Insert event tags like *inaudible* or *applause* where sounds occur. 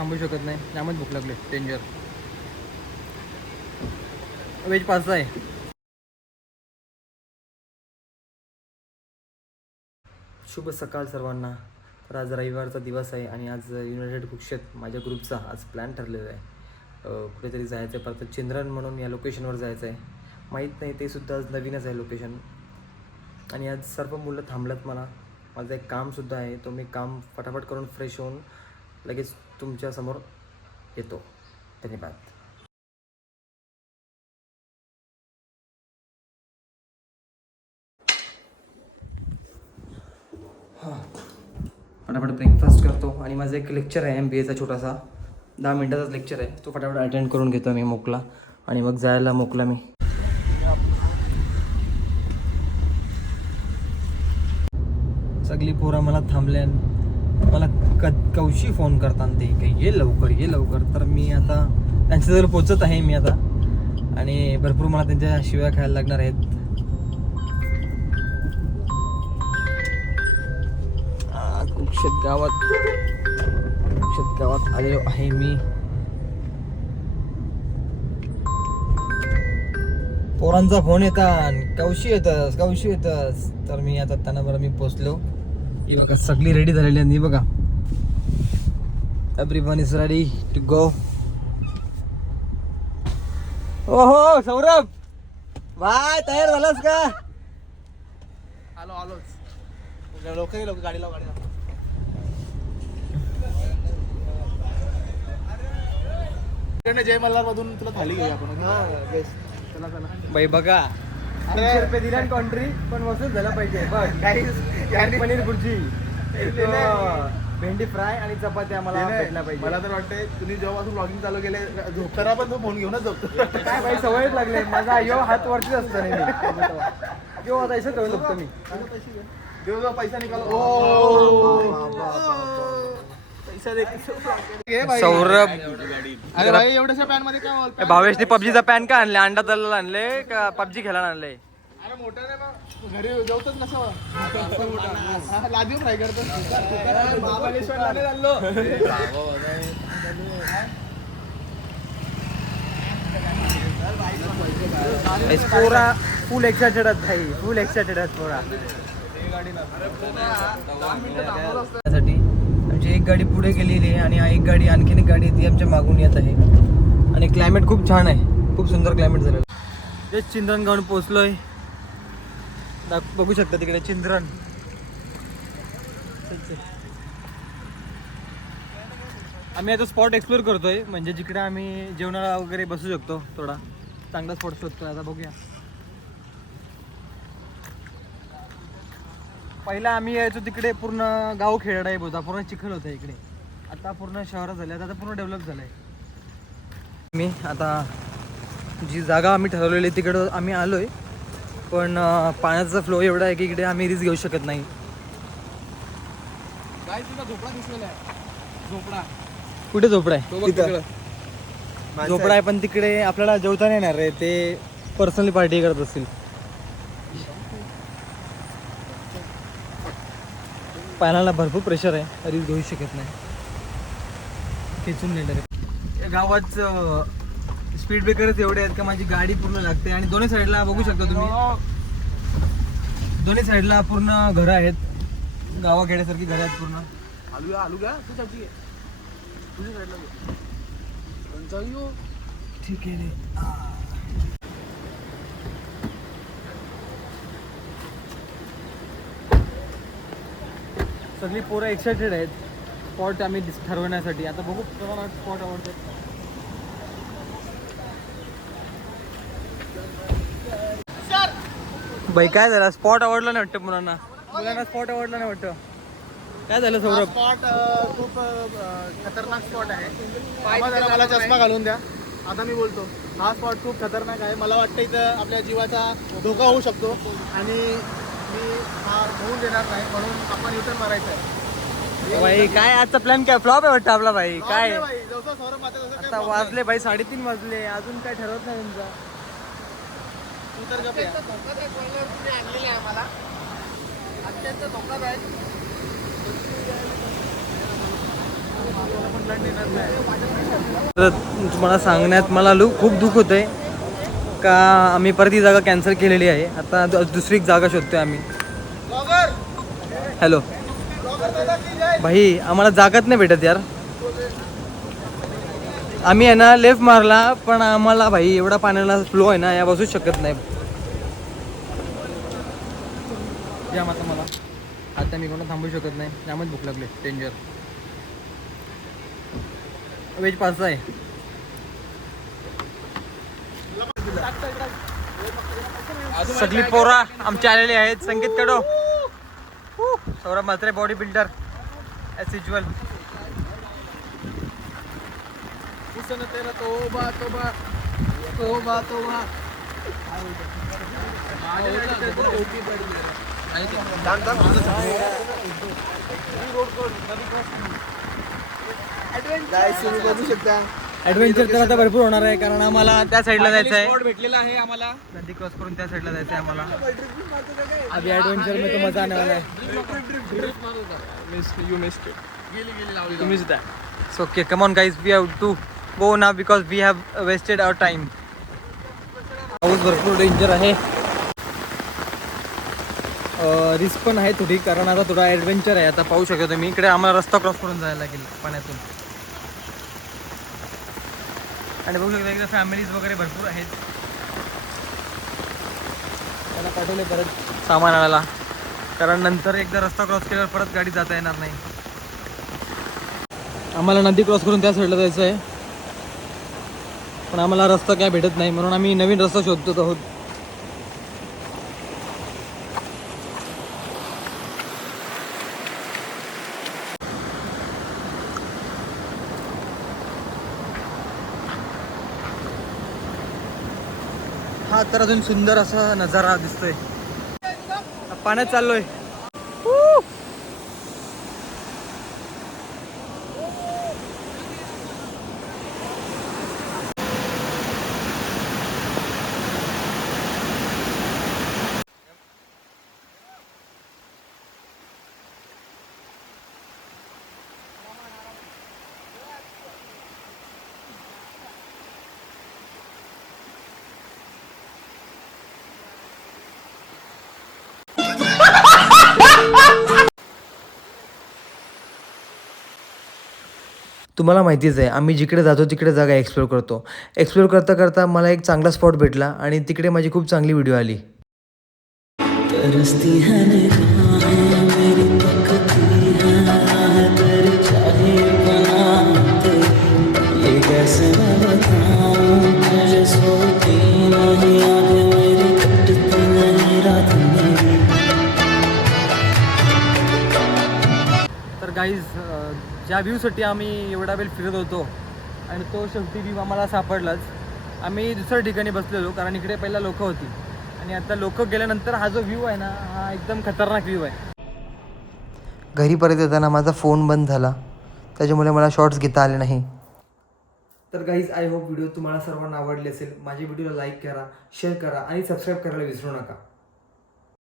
थांबू शकत नाही. त्यामुळे भूक लागले. डेंजर व्हेज पास्ता आहे. शुभ सकाळ सर्वांना. तर आज रविवारचा दिवस आहे आणि आज युनायटेड कुक्षेत माझ्या ग्रुपचा आज प्लॅन ठरलेला आहे. कुठेतरी जायचं आहे परत चिंद्रन म्हणून या लोकेशनवर जायचं आहे माहीत नाही ते सुद्धा आज नवीनच आहे लोकेशन आणि आज सर्व मुलं थांबल्यात मला. माझं एक कामसुद्धा आहे. तो मी काम फटाफट करून फ्रेश होऊन लगेच तुमच्यासमोर येतो. धन्यवाद. फटाफट ब्रेकफास्ट करतो. आणि माझं एक लेक्चर आहे एम बी एचा छोटासा. दहा मिनटाचाच लेक्चर आहे. तो फटाफट अटेंड करून घेतो मी मोकला. आणि मग जायला मोकला मी. सगळी पोरं मला थांबल्यान मला क कवशी फोन करताना ते. काही ये लवकर ये लवकर. तर मी आता त्यांच्याजवळ पोचत आहे मी आता. आणि भरपूर मला त्यांच्या शिव्या खायला लागणार आहेत. कुक्षेत गावात कुक्षेत गावात आलेलो आहे मी. पोरांचा फोन येतात कवशी येतस कवशी येतस? तर मी आता त्यांना बरं मी पोचलो ही बघा सगळी रेडी झालेली आहे ही बघा. One is ready to go ओहो सौरभ! बाय तयार झालास का? आलो आलोच. लोक लोक गाडी लाव गाडी लाव जय मल्हार मधून तुला थाली घेऊया आपण चला चला. बाई बघा. अरे. तीनशे रुपये दिला कॉन्ट्री *laughs* पण वसूल झाला पाहिजे. *laughs* पनीर भुर्जी. *laughs* भेंडी फ्राय आणि चपात्या मला ते नाही, भेटल्या पाहिजे. मला तर वाटतंय तुम्ही जेव्हापासून ब्लॉगिंग चालू केले झोपताना पण तो फोन घेऊनच झोपतो. काय भाई सवयच लागले. माझा यो हात वरतीच असतं नेहमी. यो आता असं ठेवून झोपतो मी. देऊ पैसा निकाल. ओ! पैसा दे. घे भाई. सौरभ. अरे भाई एवढ्याशा पॅनमध्ये काय भावेशने पबजीचा पॅन का आणले? अंडा तलाला आणले का? पबजी खेळायला आणले अरे मोठा नाही घरी जेवतच नसावं लादीव फ्राय करतो महाबळेश्वरला नाही चाललो. पोरा फुल एक्सायटेड आहेत भाई. फुल एक्सायटेड आहेत पोरा. साठी आमची एक गाडी पुढे गेलेली आहे आणि एक गाडी आणखीन एक गाडी ती आमच्या मागून येत आहे. आणि क्लायमेट खूप छान आहे. खूप सुंदर क्लायमेट झालेलं आहे. तेच चिंद्रन गावून पोचलोय दाख- बघू शकता तिकडे चिंद्रन. आम्ही आता स्पॉट एक्सप्लोर करतोय म्हणजे जिकडे आम्ही जेवणाला वगैरे बसू शकतो थोडा. चांगला स्पॉट शोधतोय आता बघूया. पहिला आम्ही यायचो तिकडे पूर्ण गाव खेळडा आहे होता पूर्ण चिखल होता इकडे. आता पूर्ण शहर झाले आता पूर्ण डेव्हलप झालंय. मी आता जी जागा आम्ही ठरवलेली आहे तिकडं आम्ही आलोय. पण पाण्याचा फ्लो एवढा आहे की इकडे आम्ही रिस्क घेऊ शकत नाही. काय तुला झोपडा दिसलेला आहे. झोपडा. कुठे झोपडा आहे. झोपडा आहे पण तिकडे आपल्याला जेवता नाही येणार आहे. ते पर्सनली पार्टी करत असतील. पाण्याला भरपूर प्रेशर आहे. रिस्क घेऊ शकत नाही. खेचून नेणार आहे. या गावात स्पीड ब्रेकरच एवढे आहेत का माझी गाडी पूर्ण लागते आणि दोन्ही साईडला बघू शकता तुम्ही. दोन्ही साईडला पूर्ण घरं आहेत. गावाखेड्यासारखी घरं आहेत पूर्ण. आलू आलू घ्या तुझ्या साईडला ठीक आहे सगळी पोरं एक्सायटेड आहेत. स्पॉट आम्ही ठरवण्यासाठी. आता बघू तुम्हाला स्पॉट आवडतात बाई काय झालं? स्पॉट आवडला नाही वाटतं मुलांना. मुलांना स्पॉट आवडला नाही वाटतं. काय झालं सौरभ? स्पॉट खूप खतरनाक स्पॉट आहे. मला चष्मा घालून द्या. आता मी बोलतो. हा स्पॉट खूप खतरनाक आहे. मला वाटतं इथं आपल्या जीवाचा धोका होऊ शकतो. आणि मी हा होऊन देणार नाही. म्हणून आपण युटर्न मारायचं आहे. भाई काय आजचा प्लॅन काय? फ्लॉप आहे वाटतं आपला भाई काय? आता वाजले भाई साडेतीन वाजले. अजून काय ठरवत नाही तुमचा? तर गप्प या. अत्यंत धोकादायक तर तुम्हाला सांगण्यात मला लू खूप दुःख होतं आहे का आम्ही परत ही जागा कॅन्सल केलेली आहे. आता दु- दुसरी एक जागा शोधतोय आम्ही. हॅलो भाई आम्हाला जागाच नाही भेटत यार. आम्ही आहे ना लेफ्ट मारला पण आम्हाला भाई एवढा पाण्याला फ्लो आहे ना या बसूच शकत नाही. या मला. आता मी कोणा थांबू शकत नाही. त्यामुळे भूक लागले. डेंजर वेज पास्ता आहे. सगळी पोरा आमचे आलेले आहेत. संगीत कडो. Saurabh Mhatre bodybuilder as usual तोबा तोबा तोबा तुम्ही बघू शकता. ऍडव्हेंचर तर आता भरपूर होणार आहे कारण आम्हाला त्या साईडला जायचं आहे. भेटलेला आहे आम्हाला. नदी क्रॉस करून त्या साईडला जायचं आहे आम्हाला. अभी ऍडव्हेंचर में तो मजा आने वाला है यू मिस्ड तुम्हीच द्या So okay, come on guys, we go now because we have wasted our time. पाऊस भरपूर डेंजर आहे. रिस्क पण आहे थोडी कारण आता थोडा ॲडव्हेंचर आहे. आता पाहू शकतो तुम्ही. इकडे आम्हाला रस्ता क्रॉस करून जायला लागेल पाण्यातून. आणि बघू शकता इकडे फॅमिलीज वगैरे भरपूर आहेत. त्याला पाठवले परत. सामान आणायला. कारण नंतर एकदा रस्ता क्रॉस केल्यावर परत गाडी जाता येणार नाही. आम्हाला नदी क्रॉस करून त्या साईडला जायचं आहे पण आम्हाला रस्ता काय भेटत नाही म्हणून आम्ही नवीन रस्ता शोधतो आहोत. हा तर अजून सुंदर असा नजारा दिसतोय. पाण्यात चाललोय. तुम्हाला माहितीच आहे आम्ही जिकडे जातो तिकडे जागा एक्सप्लोर करतो. एक्सप्लोर करता करता मला एक चांगला स्पॉट भेटला आणि तिकडे माझी खूप चांगली व्हिडिओ आली. ज्या व्ह्यूसाठी आम्ही एवढा वेळ फिरत होतो आणि तो शेवटी व्ह्यू आम्हाला सापडलाच. आम्ही दुसऱ्या ठिकाणी बसलेलो कारण इकडे पहिला लोक होती. आणि आता लोक गेल्यानंतर हा जो व्ह्यू आहे ना हा एकदम खतरनाक व्ह्यू आहे. घरी परत येताना माझा फोन बंद झाला. त्याच्यामुळे मला शॉर्ट्स घेता आले नाही. तर गाईज आय होप व्हिडिओ तुम्हाला सर्वांना आवडले असेल. माझ्या व्हिडिओला लाईक करा शेअर करा आणि सबस्क्राईब करायला विसरू नका.